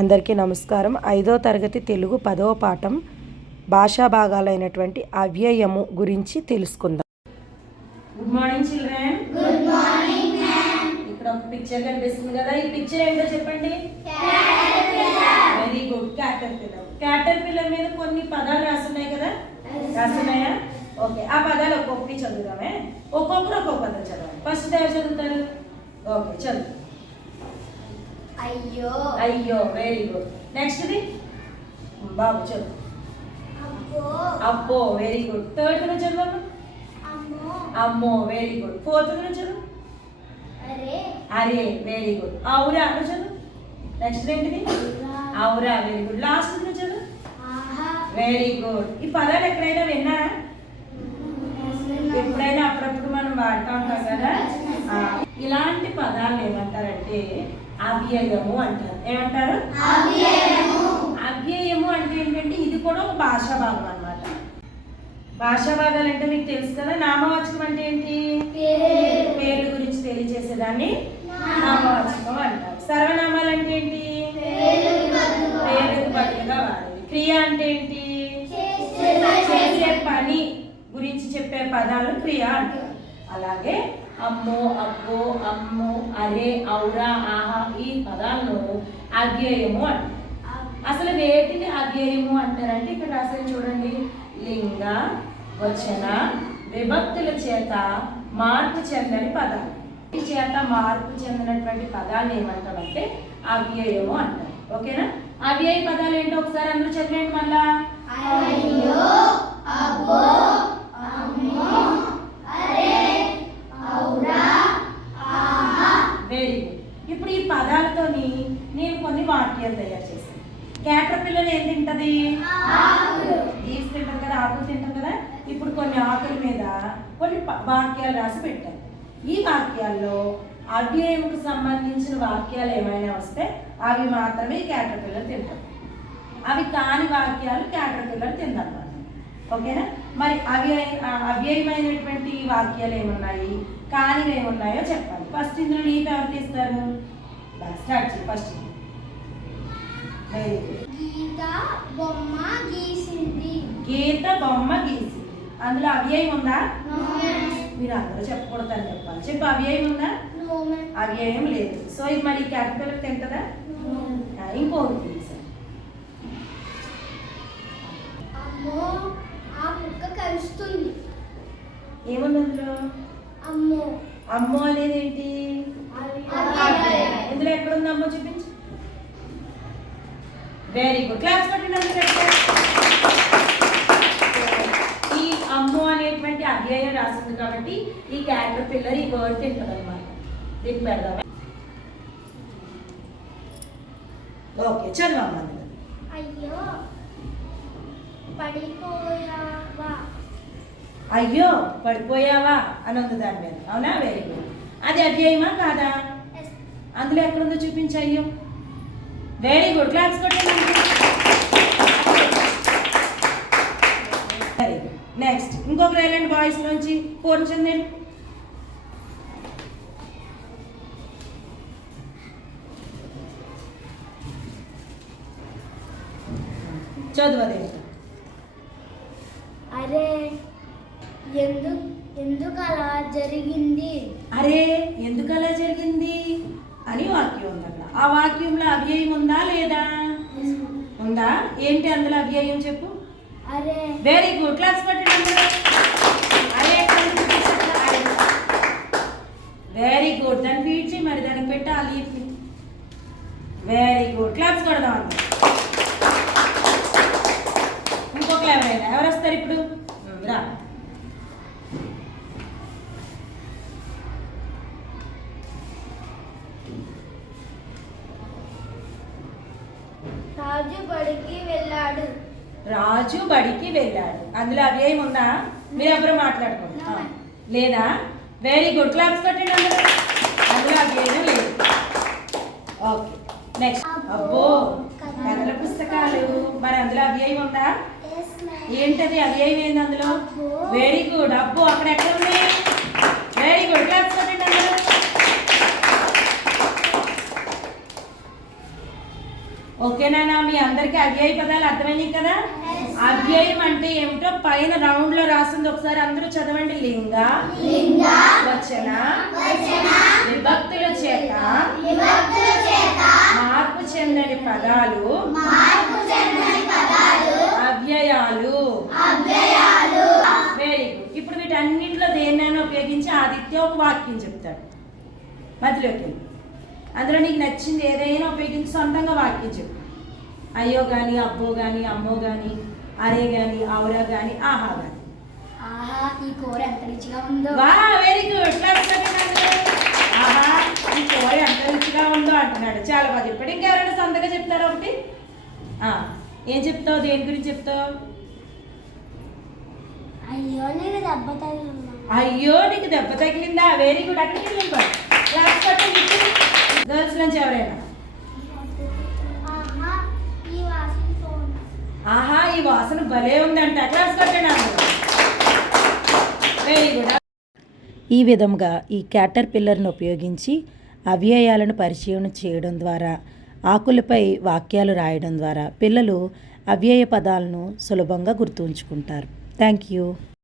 అందరికీ నమస్కారం. ఐదో తరగతి తెలుగు పదవ పాఠం భాషా భాగాలైనటువంటి అవ్యయము గురించి తెలుసుకుందాం. Good morning children good morning ఇక్కడ ఒక పిక్చర్ కనిపిస్తుంది కదా. ఈ పిక్చర్ ఏంటో చెప్పండి. Very good caterpillar caterpillar మీద కొన్ని పదాలు రాస్తున్నాయి కదా. రాస్తున్నాయా ఓకే ఆ పదాలు ఒక్కొక్కటి చదువుదామే. ఒక్కొక్కరు ఒక్కొక్క పదం చదవాలి ఫస్ట్ ఎవరు చదువుతారు? ఓకే చదువు. అయ్యో. అయ్యో వెరీ గుడ్ నెక్స్ట్ ది బాబు చదువు అబ్బో. అబ్బో వెరీ గుడ్ థర్డ్ గురించి చదువు అమ్మో. అమ్మో. వెరీ గుడ్ ఫోర్త్ గురించి చదువు. అరే. అరే వెరీ గుడ్ అవురా నువ్వు చదువు. నెక్స్ట్ ఏంటిది అవురా వెరీ గుడ్ లాస్ట్ గురించి చదువు. ఆహా. వెరీ గుడ్ ఈ పదాలు ఎక్కడైనా విన్నారా? ఎప్పుడైనా అప్పుడప్పుడు మనం వాడుతూ ఉంటాం కదా ఇలాంటి పదాలు ఏమంటారంటే అవ్యయము అంటారు. ఏమంటారు? అవ్యయము. అంటే ఏంటంటే ఇది కూడా ఒక భాషా భాగం అన్నమాట. భాషా భాగాలు అంటే మీకు తెలుసు కదా నామవాచకం అంటే ఏంటి? పేర్ల. గురించి తెలియజేసేదాన్ని నామవాచకం. అంటారు. సర్వనామాలు అంటే ఏంటి? పేరుకు బదులుగా వాడేది క్రియ అంటే ఏంటి? చేసే పని గురించి చెప్పే పదాలు క్రియ అంటారు. అలాగే అమ్మో అబ్బో అమ్మో అరే ఔరా ఆహా ఈ పదాలను అవ్యయము అంటారు. అసలు వేటిని అవ్యయము అంటారంటే ఇక్కడ రాసేది చూడండి. లింగ వచన విభక్తుల చేత మార్పు చెందని పదాలు. ఈ చేత మార్పు చెందినటువంటి పదాలు ఏమంటామంటే అవ్యయము అంటారు. ఓకేనా? అవ్యయ పదాలు ఏంటో ఒకసారి అందరూ చదివేయండి మళ్ళా. వాక్యాలు తయారు చేశాను క్యాటర్ పిల్లలు ఏం తింటది? ఆకులు. లీవ్స్ తింటారు కదా ఆకులు తింటారు కదా. ఇప్పుడు కొన్ని ఆకుల మీద కొన్ని వాక్యాలు రాసి పెట్టారు. ఈ వాక్యాల్లో అవ్యయముకు సంబంధించిన వాక్యాలు ఏమైనా వస్తే అవి మాత్రమే క్యాటర్ పిల్లలు తింటారు. అవి కాని వాక్యాలు క్యాటర్ పిల్లలు తిందన్నమాట ఓకేనా? మరి ఆ అవ్యయమైనటువంటి వాక్యాలు ఏమున్నాయి? కానివి ఏమున్నాయో చెప్పాలి ఫస్ట్ ఇందులో నీకు ఎవరు తీస్తారు స్టార్ట్ చేయి. ఫస్ట్ గీత బొమ్మ గీసింది. గీత బొమ్మ గీసి అందులో అవ్యయం ఉందా. మీరు అందరూ చెప్పకూడదని చెప్పాలి. చెప్పు అవ్యయం ఉందా. అవ్యయం లేదు. సో ఇది మరి క్యాపిటల్ తింటదా ఇంకొకటి తీసాను అమ్మో ఆ కుక్క కరుస్తుంది. ఏముంది అందులో? అమ్మో. అమ్మో అనేది ఏంటి. ఇందులో ఎక్కడ ఉంది అమ్మో చూపించు. వెరీ గుడ్ క్లాస్ ఈ అమ్మో అనేటువంటి అధ్యాయం రాసింది కాబట్టి ఈ క్యారెక్టర్ పిల్లర్ ఈ వర్డ్ తింటుంది అనమాట దీనికి పెడదాం ఓకే చదవమ్మా అందులో. అయ్యో పడిపోయావా? అయ్యో పడిపోయావా? అని ఉంది దాని మీద. అవునా? వెరీ గుడ్ అది అధ్యాయమా కాదా. అందులో ఎక్కడుందో చూపించు అయ్యో. వెరీ గుడ్ క్లాస్ కొట్టండి వెరీ గుడ్ నెక్స్ట్ ఇంకొక రైలాండ్ బాయ్స్ నుంచి పూర్ణచంద్ర చదువు అదేంటో అరే ఎందు ఎందుకు అలా జరిగింది? అరే ఎందుకు అలా జరిగింది? అని వాక్యం ఉంది అక్కడ ఆ వాక్యంలో అవ్యయం ఉందా లేదా? ఉందా? ఏంటి అందులో అవ్యయం చెప్పు. వెరీ గుడ్ క్లాస్ పట్టండి అరే వెరీ గుడ్ దాన్ని ఫీడ్ చేయి మరి దానికి పెట్టా ఆ లీఫ్ వెరీ గుడ్ క్లాప్స్ కొడదాం. ఇంకొక ఎవరైనా? ఎవరు వస్తారు ఇప్పుడు? రా. బడికి వెళ్ళాడు. రాజు బడికి వెళ్ళాడు. అందులో అవ్యయం ఉందా మీరు ఎవరు మాట్లాడుకోండి. లేదా? వెరీ గుడ్ క్లాప్స్ కొట్టండి అందులో అవ్యయం లేదు. ఓకే నెక్స్ట్ అబ్బో కథల. పుస్తకాలు. మరి అందులో అవ్యయం ఉందా ఏంటది? అవ్యయం ఏంది అందులో. వెరీ గుడ్ అబ్బో అక్కడ ఎక్కడ ఉంది? వెరీ గుడ్ క్లాప్స్ కొట్టండి అందరూ. ఓకేనా మీ అందరికీ అవ్యయ పదాలు అర్థమైనాయి కదా? అవ్యయం అంటే ఏమిటో పైన రౌండ్లో రాసింది. ఒకసారి అందరూ చదవండి. లింగ వచన విభక్తుల చేత మార్పు చెందని పదాలు అవ్యయాలు. వెరీ గుడ్ ఇప్పుడు వీటన్నింటిలో దేన్నైనా ఉపయోగించి ఆదిత్య ఒక వాక్యం చెప్తాడు. మధ్యలోకి. అందులో నీకు నచ్చింది ఏదైనా ఉపయోగించి సొంతంగా వాక్యం చెప్పు. అయ్యో కానీ అబ్బో కానీ అమ్మో కానీ అరే కానీ ఆవురా కానీ ఆహా కానీ ఆహా ఈ కూర ఎంత రుచిగా ఉందో. వా వెరీ గుడ్. ఆహా ఈ కూర ఎంత రుచిగా ఉందో అంటున్నాడు. చాలా బాగా చెప్పాడు. ఇంకెవరైనా సొంతగా చెప్తారా ఒకటి? ఆ, ఏం చెప్తావు? దేని గురించి చెప్తావు? అయ్యో నేను దెబ్బ తగిలిందా? అయ్యో నీకు దెబ్బ తగిలిందా? Very good. అక్కడికి వెళ్ళిపో. క్లాస్ ఎవరైనా? ఆహా ఈ వాసన ఫోన్ ఆహా ఈ వాసన భలే ఉందంట. క్లాస్ కొట్టండి వెరీ గుడ్ ఈ విధంగా ఈ క్యాటర్ పిల్లర్ను ఉపయోగించి అవ్యయాలను పరిచయం చేయడం ద్వారా ఆకులపై వాక్యాలు రాయడం ద్వారా పిల్లలు అవ్యయ పదాలను సులభంగా గుర్తుంచుకుంటారు థ్యాంక్ యూ